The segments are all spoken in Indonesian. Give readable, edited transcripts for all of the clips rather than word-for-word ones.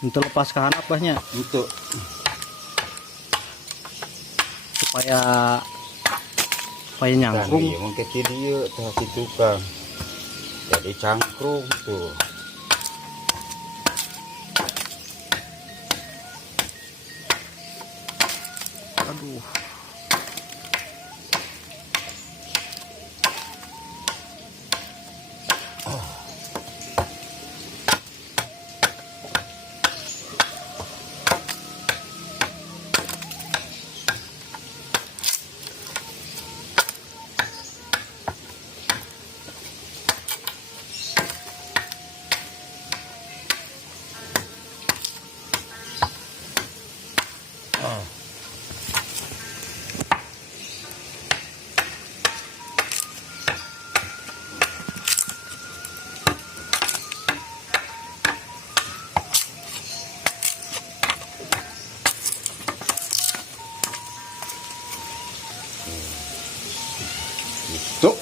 Untuk lepas ke hanapahnya untuk supaya nyangkung. iya mungkin dia tah itu kan jadi cangkrung tuh. Aduh. Tuh.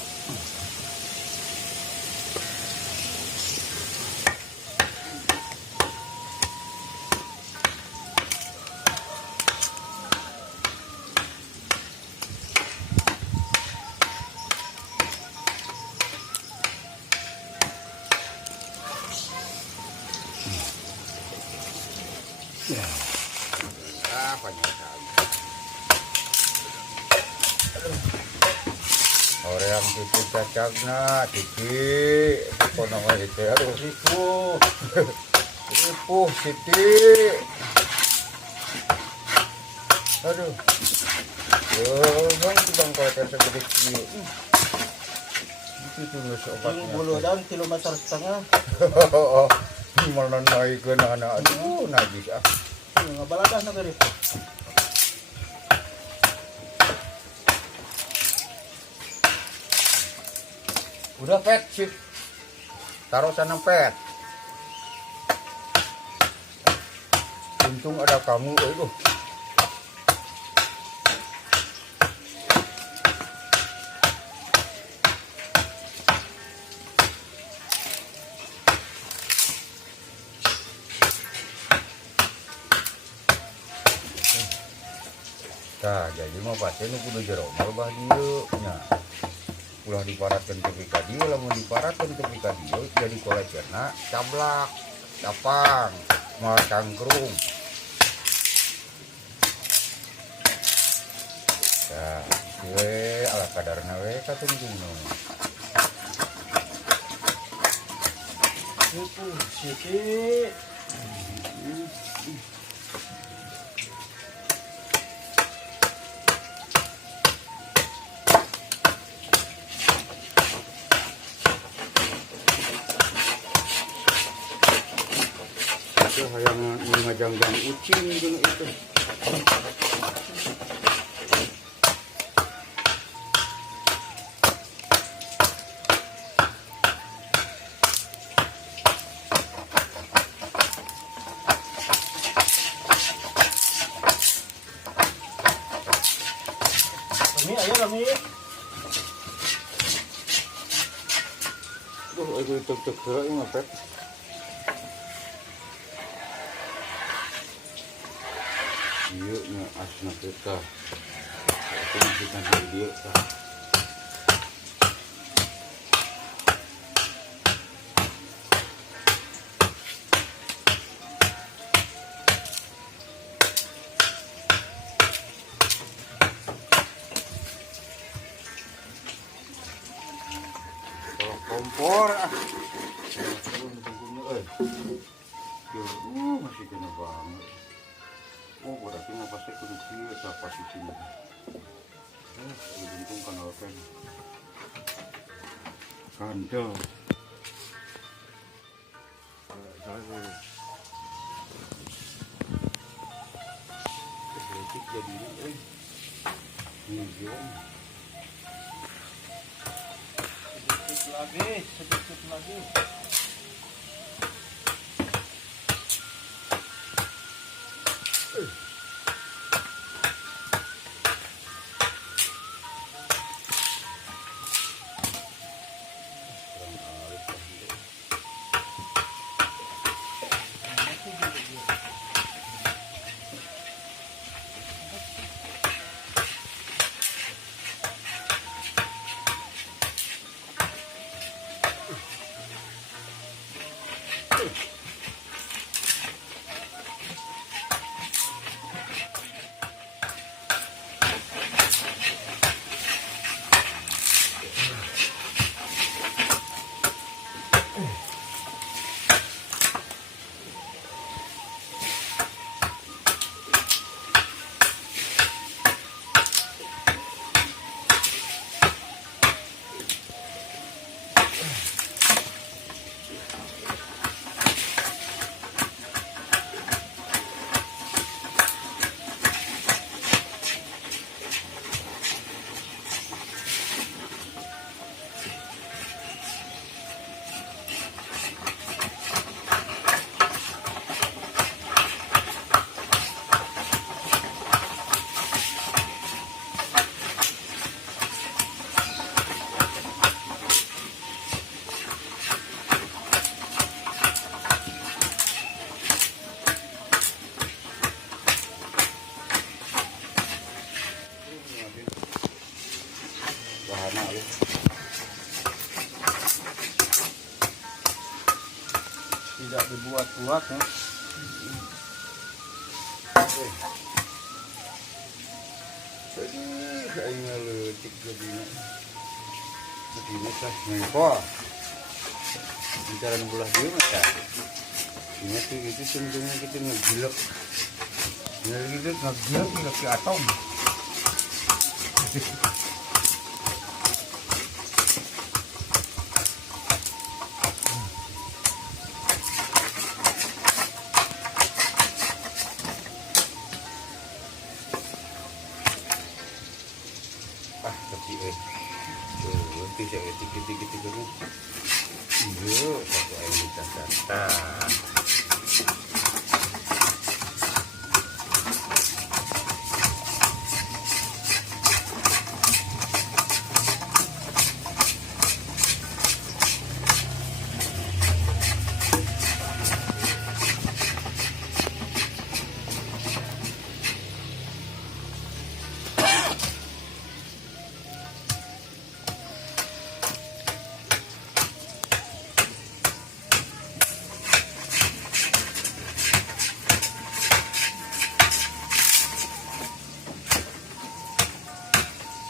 Ya. Banyak sekali. Orang tipu cacagna, tipi, apa namanya itu? Aduh, tipu, Siti. Aduh, bang, bang kalau terus gede kiri. Itu nggak sobatnya. Bulu dan kilometer setengah. Mana naik ke anak, aduh, najis ah. Nggak baladah negeri. Udah pet sip, taruh sana pet. Untung ada kamu, aduh. Nah, jadi mau pasien kudu jero mal bah dieu nya. Ulah diparatkeun tepi ka dieu, lamun diparatkeun tepi ka dieu jadi kolecerna cablak, capang, moal cangkrung. Nah, we ala kadarna we katunjungna. Itu Siti. Itu hayang ngajang-jang ucing jeung itu. Kami ayo kami. Duh, itu tek-tek heula mah pet. Ieu nya asna kita. Itu kita dieu tah. Kompor ah. Masih kena banget. Oh, berarti mau pasti kudu kieu tah posisinya. Untung kan open. Kandel. Politik jadi milion. Sedikit lagi. Kurang alus. Kuat ya. Aing ngeleutik jadina. Jadina teh ngempol. Bicara belah dia mah tah. Ini tuh itu cenderungnya kita ngegilek. Ngegilek ke atom. Tapi nanti saya dikit-dikit dulu. Iya, satu air kita datang.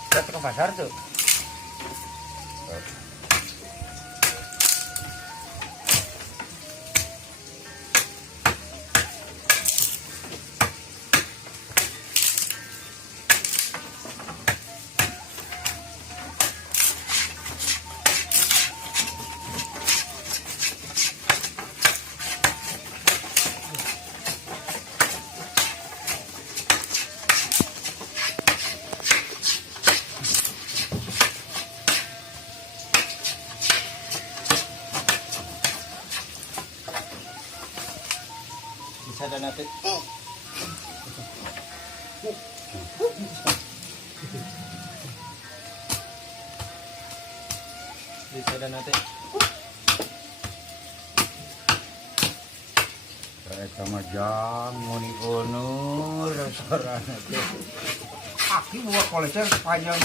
Kita ke pasar tuh. Bisa dan nanti. Bisa dan nanti. Sama jam ngoni ono restoran itu. Aki buat kolecer sepanjang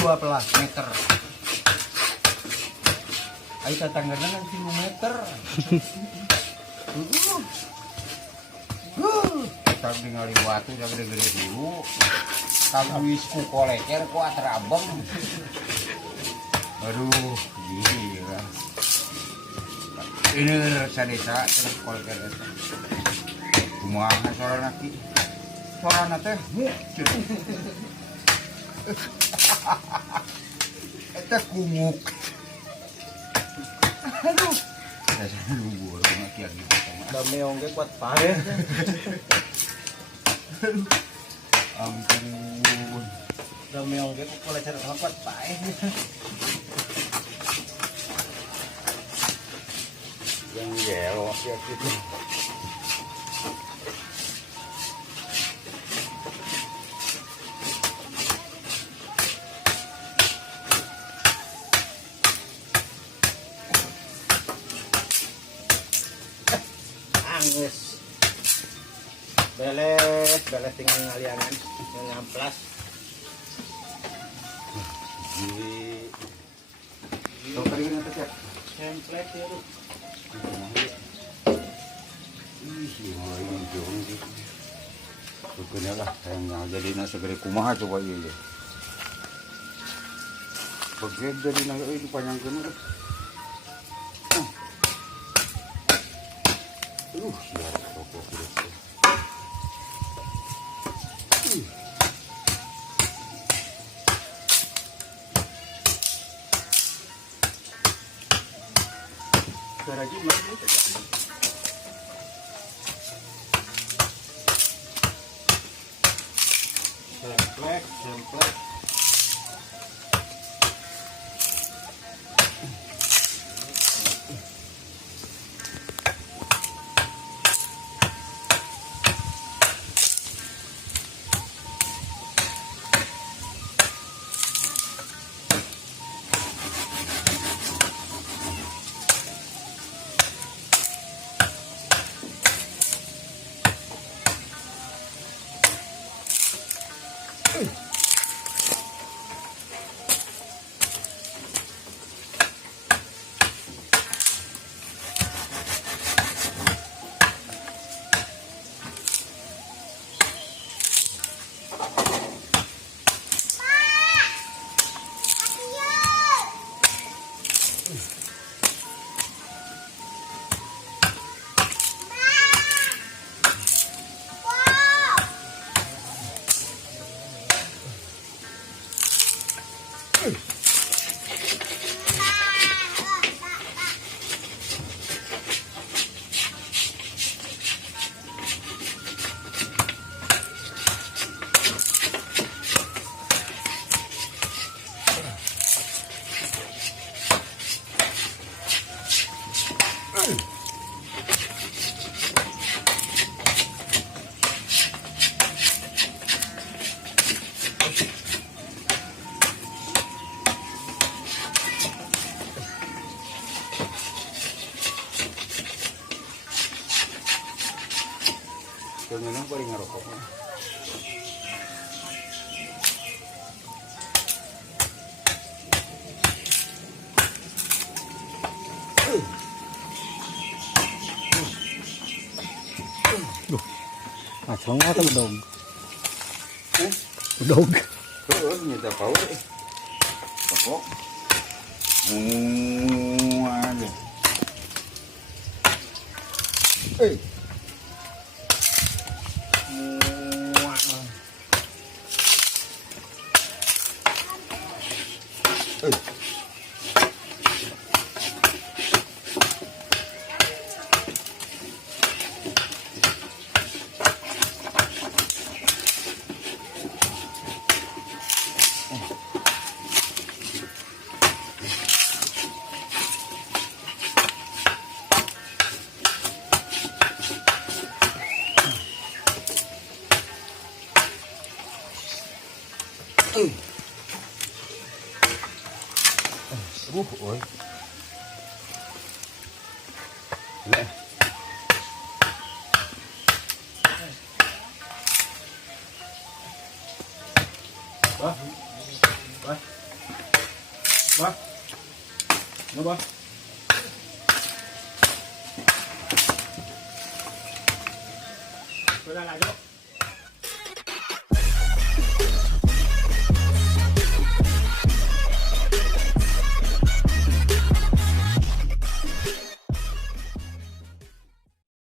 12 meter. Ayo tetangganya kan kilometer. Tapi tinggal di batu udah gede-gede dulu. Kalau wisku kolecer kok terabang. Aduh, gila. Ini desa terus kolecer desa. Kumaha suara naki. Suara teh mukcil. Eta kumuk. Aduh. Saya lubu orang kian gitu sama. Dami ongge kuat pae. Ampun. Dami ongge kolecer kuat pae. Yang yelo ya gitu. Angus. Beles tinggal ngaliangan, ngamplas. Tuh tadi kan tetep. Template ya lu. Ih, mau ini jong gitu. Pokoknya lah, yang jadi nasi segera kumaha coba iya. Bagian jadi nasi itu panjang kena. Siar rokok gitu. Garagi mana itu? Template. Memang paling ngerokok. Acong atau bedog? Bedog. Terus minta power. Pokok. Ada. Ôi. Nè. Ba. Ba. Ba. Nó ba. Tôi ra lại cho.